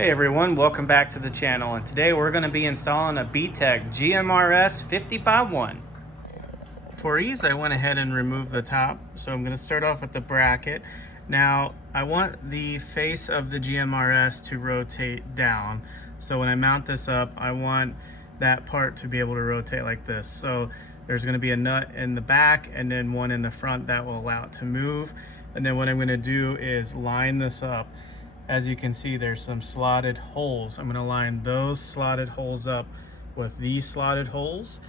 Hey everyone, welcome back to the channel, and today we're going to be installing a BTECH GMRS 50x1. For ease, I went ahead and removed the top, so I'm going to start off with the bracket. Now, I want the face of the GMRS to rotate down, so when I mount this up, I want that part to be able to rotate like this. So there's going to be a nut in the back and then one in the front that will allow it to move. And then what I'm going to do is line this up. As you can see, there's some slotted holes. I'm going to line those slotted holes up with these slotted holes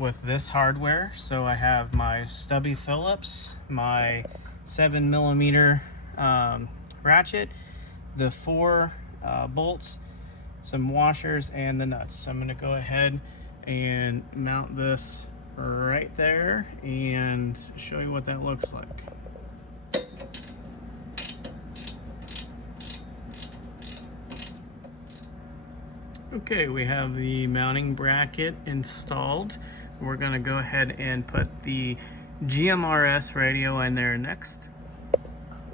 with this hardware. So I have my stubby Phillips, my 7mm ratchet, the 4 bolts, some washers, and the nuts. So I'm going to go ahead and mount this right there and show you what that looks like. Okay, we have the mounting bracket installed. We're going to go ahead and put the GMRS radio in there next.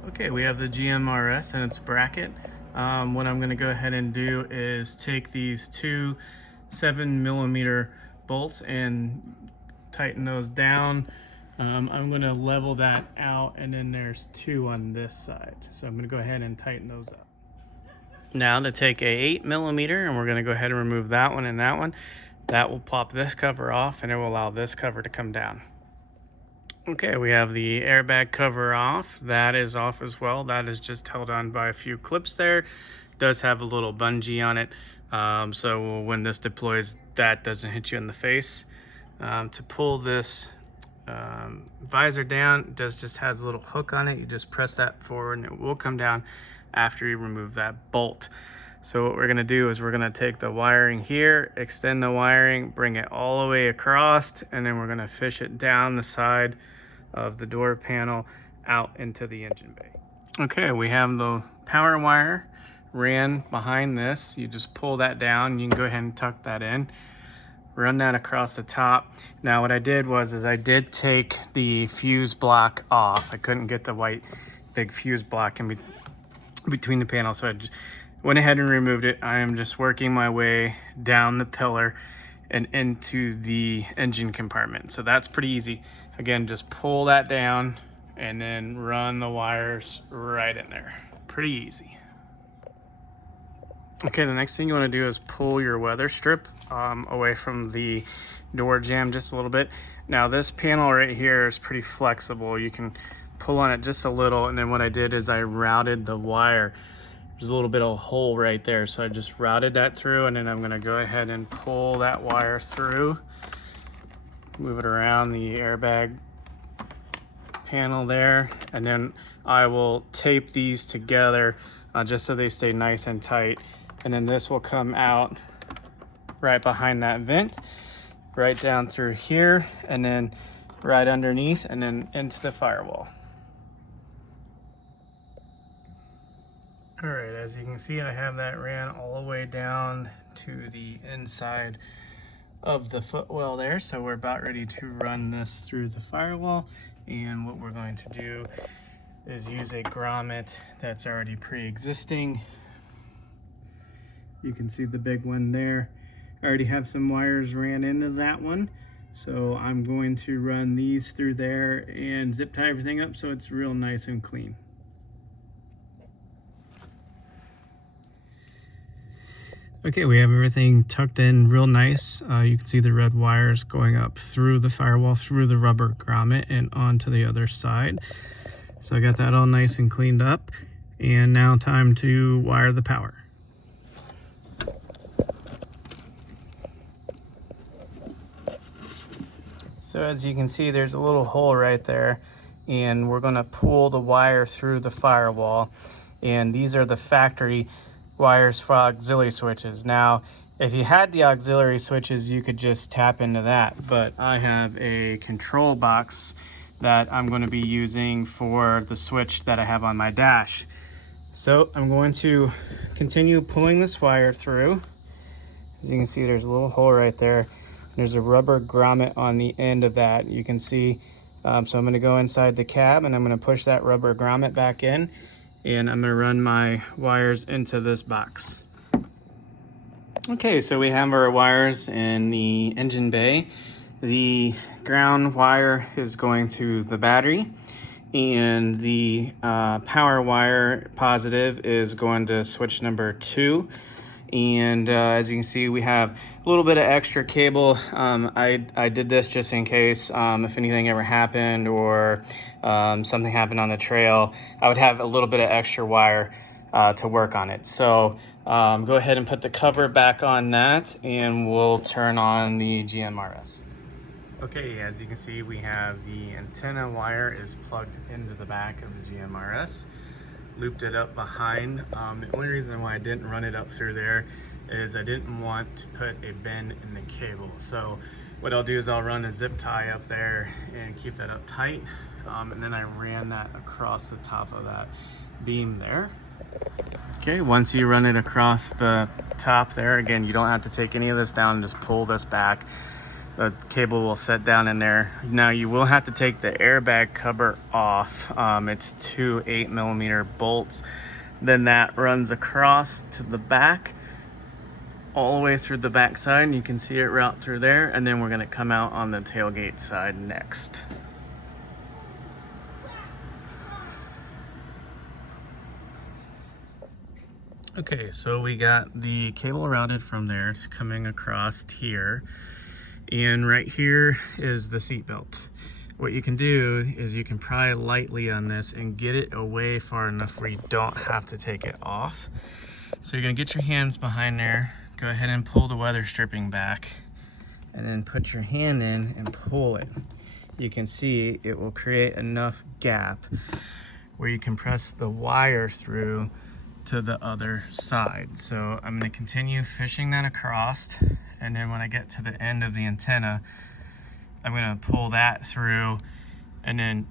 Okay, we have the GMRS and its bracket. What I'm going to go ahead and do is take these 2 7mm bolts and tighten those down. I'm going to level that out, and then there's 2 on this side. So I'm going to go ahead and tighten those up. Now to take a 8mm, and we're going to go ahead and remove that one and that one. That will pop this cover off, and it will allow this cover to come down. Okay, we have the airbag cover off. That is off as well. That is just held on by a few clips there. It does have a little bungee on it, so when this deploys, that doesn't hit you in the face. To pull this visor down, it just has a little hook on it. You just press that forward and it will come down after you remove that bolt. So what we're going to do is we're going to take the wiring here, extend the wiring, bring it all the way across, and then we're going to fish it down the side of the door panel out into the engine bay. Okay, we have the power wire ran behind this. You just pull that down. You can go ahead and tuck that in, run that across the top. Now what I did was I did take the fuse block off. I couldn't get the white big fuse block in between the panels, so I just went ahead and removed it. I am just working my way down the pillar and into the engine compartment. So that's pretty easy. Again, just pull that down and then run the wires right in there. Pretty easy. Okay, the next thing you want to do is pull your weather strip away from the door jamb just a little bit. Now this panel right here is pretty flexible. You can pull on it just a little, and then what I did is I routed the wire. There's a little bit of a hole right there, so I just routed that through, and then I'm going to go ahead and pull that wire through, move it around the airbag panel there, and then I will tape these together just so they stay nice and tight. And then this will come out right behind that vent, right down through here, and then right underneath, and then into the firewall. All right, as you can see, I have that ran all the way down to the inside of the footwell there. So we're about ready to run this through the firewall. And what we're going to do is use a grommet that's already pre-existing. You can see the big one there. I already have some wires ran into that one. So I'm going to run these through there and zip tie everything up so it's real nice and clean. Okay, we have everything tucked in real nice. You can see the red wires going up through the firewall, through the rubber grommet, and onto the other side. So I got that all nice and cleaned up. And now time to wire the power. So as you can see, there's a little hole right there, and we're going to pull the wire through the firewall. And these are the factory wires for auxiliary switches. Now, if you had the auxiliary switches, you could just tap into that, but I have a control box that I'm going to be using for the switch that I have on my dash. So I'm going to continue pulling this wire through. As you can see, there's a little hole right there. There's a rubber grommet on the end of that, you can see. So I'm going to go inside the cab, and I'm going to push that rubber grommet back in, and I'm going to run my wires into this box. Okay, so we have our wires in the engine bay. The ground wire is going to the battery, and the power wire positive is going to switch number 2. And as you can see, we have a little bit of extra cable. I did this just in case if anything ever happened or something happened on the trail, I would have a little bit of extra wire to work on it. So go ahead and put the cover back on that, and we'll turn on the GMRS. Okay, as you can see, we have the antenna wire is plugged into the back of the GMRS. Looped it up behind. The only reason why I didn't run it up through there is I didn't want to put a bend in the cable. So what I'll do is I'll run a zip tie up there and keep that up tight. And then I ran that across the top of that beam there. Okay, once you run it across the top there, again, you don't have to take any of this down, just pull this back. The cable will set down in there. Now you will have to take the airbag cover off. It's 2 8mm bolts. Then that runs across to the back, all the way through the back side, and you can see it route through there. And then we're gonna come out on the tailgate side next. Okay, so we got the cable routed from there. It's coming across here. And right here is the seat belt. What you can do is you can pry lightly on this and get it away far enough where you don't have to take it off. So you're gonna get your hands behind there, go ahead and pull the weather stripping back, and then put your hand in and pull it. You can see it will create enough gap where you can press the wire through to the other side. So I'm gonna continue fishing that across, and then when I get to the end of the antenna, I'm gonna pull that through and then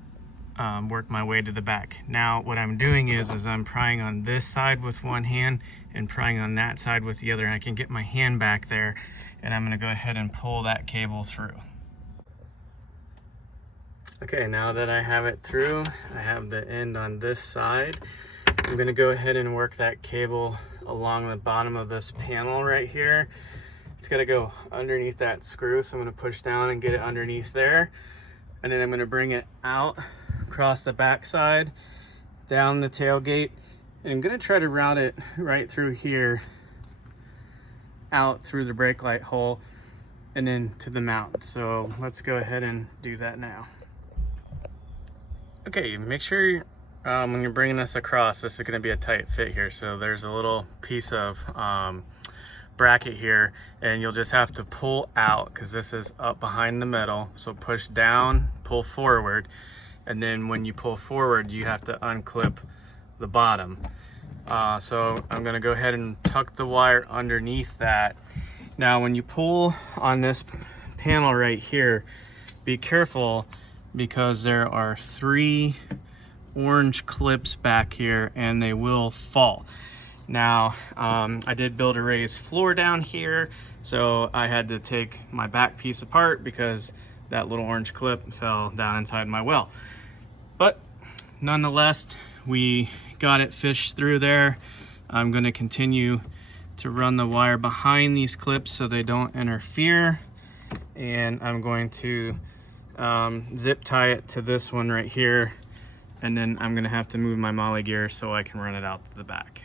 work my way to the back. Now what I'm doing is I'm prying on this side with one hand and prying on that side with the other, and I can get my hand back there, and I'm gonna go ahead and pull that cable through. Okay, now that I have it through, I have the end on this side. I'm gonna go ahead and work that cable along the bottom of this panel right here. It's gotta go underneath that screw, so I'm gonna push down and get it underneath there. And then I'm gonna bring it out across the backside, down the tailgate, and I'm gonna try to route it right through here, out through the brake light hole, and then to the mount. So let's go ahead and do that now. Okay, make sure when you're bringing this across, this is gonna be a tight fit here. So there's a little piece of bracket here, and you'll just have to pull out because this is up behind the metal. So push down, pull forward, and then when you pull forward, you have to unclip the bottom. So I'm gonna go ahead and tuck the wire underneath that. Now when you pull on this panel right here, be careful because there are 3 orange clips back here and they will fall. Now, I did build a raised floor down here, so I had to take my back piece apart because that little orange clip fell down inside my well. But nonetheless, we got it fished through there. I'm gonna continue to run the wire behind these clips so they don't interfere. And I'm going to zip tie it to this one right here. And then I'm gonna have to move my Molle gear so I can run it out to the back.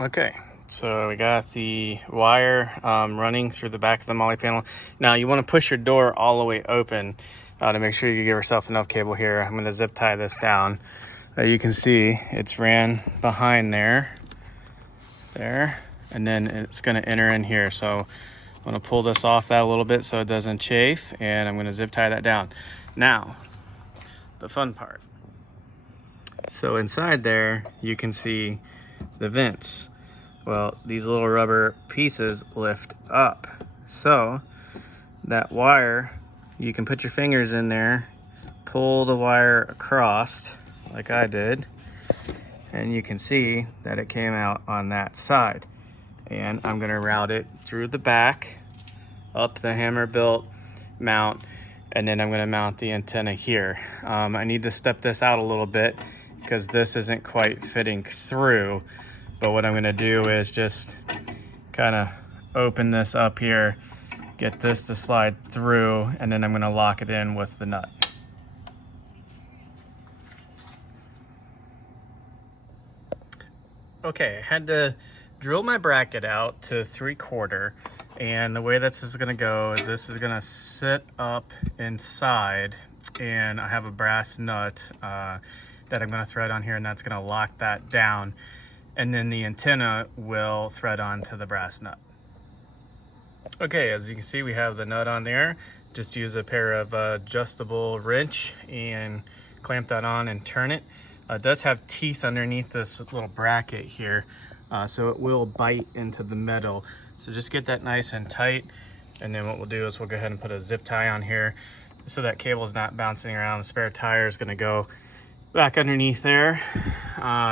Okay, so we got the wire running through the back of the Molle panel. Now you want to push your door all the way open to make sure you give yourself enough cable here. I'm going to zip tie this down. You can see it's ran behind there, and then it's going to enter in here. So I'm going to pull this off that a little bit so it doesn't chafe, and I'm going to zip tie that down. Now, the fun part. So inside there, you can see the vents. Well, these little rubber pieces lift up, so that wire, you can put your fingers in there, pull the wire across like I did, and you can see that it came out on that side. And I'm going to route it through the back up the hammer built mount, and then I'm going to mount the antenna here. I need to step this out a little bit because this isn't quite fitting through, but what I'm going to do is just kind of open this up here, get this to slide through, and then I'm going to lock it in with the nut. Okay, I had to drill my bracket out to 3/4, and the way this is going to go is this is going to sit up inside, and I have a brass nut that I'm going to thread on here, and that's going to lock that down, and then the antenna will thread onto the brass nut. Okay, as you can see, we have the nut on there. Just use a pair of adjustable wrench and clamp that on and turn it. It does have teeth underneath this little bracket here, so it will bite into the metal. So just get that nice and tight, and then what we'll do is we'll go ahead and put a zip tie on here so that cable is not bouncing around. The spare tire is going to go back underneath there.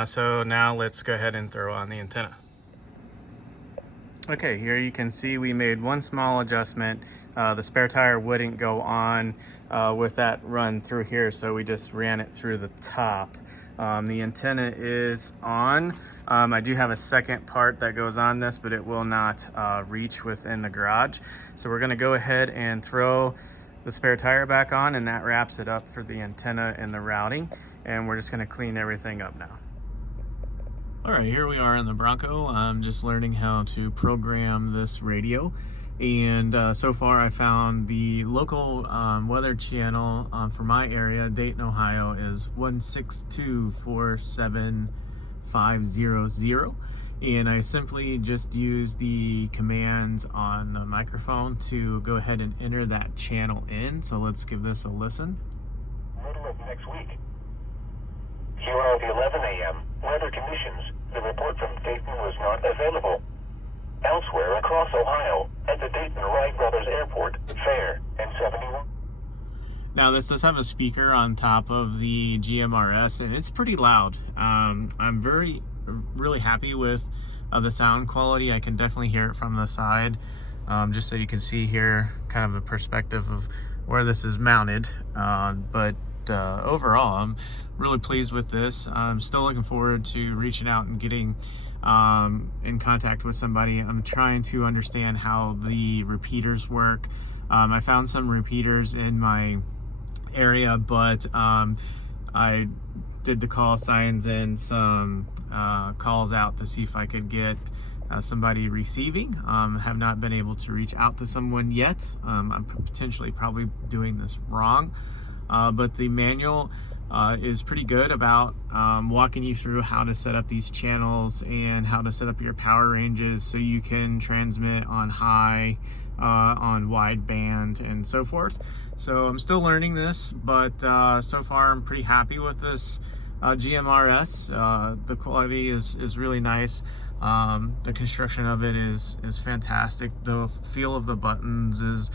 So now let's go ahead and throw on the antenna. Okay, here you can see we made one small adjustment. The spare tire wouldn't go on with that run through here, so we just ran it through the top. The antenna is on. I do have a second part that goes on this, but it will not reach within the garage. So we're gonna go ahead and throw the spare tire back on, and that wraps it up for the antenna and the routing. And we're just gonna clean everything up now. All right, here we are in the Bronco. I'm just learning how to program this radio. And so far I found the local weather channel for my area, Dayton, Ohio, is 16247,500. And I simply just use the commands on the microphone to go ahead and enter that channel in. So let's give this a listen. Middle of next week. Here are the 11 a.m. weather conditions. The report from Dayton was not available. Elsewhere across Ohio, at the Dayton Wright Brothers Airport, fair and 71. Now this does have a speaker on top of the GMRS, and it's pretty loud. I'm really happy with the sound quality. I can definitely hear it from the side, just so you can see here kind of a perspective of where this is mounted. But overall, I'm really pleased with this. I'm still looking forward to reaching out and getting in contact with somebody. I'm trying to understand how the repeaters work. I found some repeaters in my area, but I did the call signs and some calls out to see if I could get somebody receiving. Have not been able to reach out to someone yet. I'm potentially probably doing this wrong, but the manual is pretty good about walking you through how to set up these channels and how to set up your power ranges so you can transmit on high, on wide band, and so forth. So I'm still learning this, but so far I'm pretty happy with this GMRS. The quality is really nice. The construction of it is fantastic. The feel of the buttons is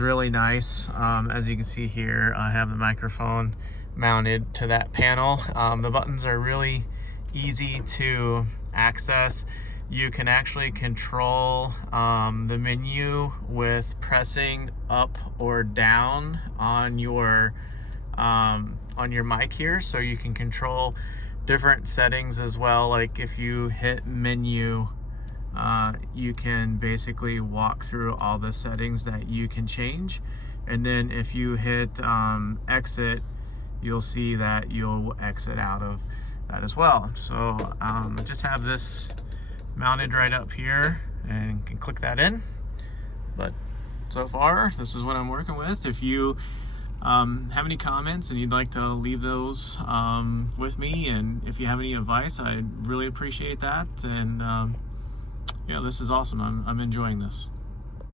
really nice. As you can see here, I have the microphone mounted to that panel. The buttons are really easy to access. You can actually control the menu with pressing up or down on your mic here, so you can control different settings as well. Like if you hit menu, you can basically walk through all the settings that you can change, and then if you hit exit, you'll see that you'll exit out of that as well. So just have this mounted right up here and can click that in. But so far, this is what I'm working with. If you have any comments and you'd like to leave those with me, and if you have any advice, I'd really appreciate that. And yeah, this is awesome. I'm enjoying this.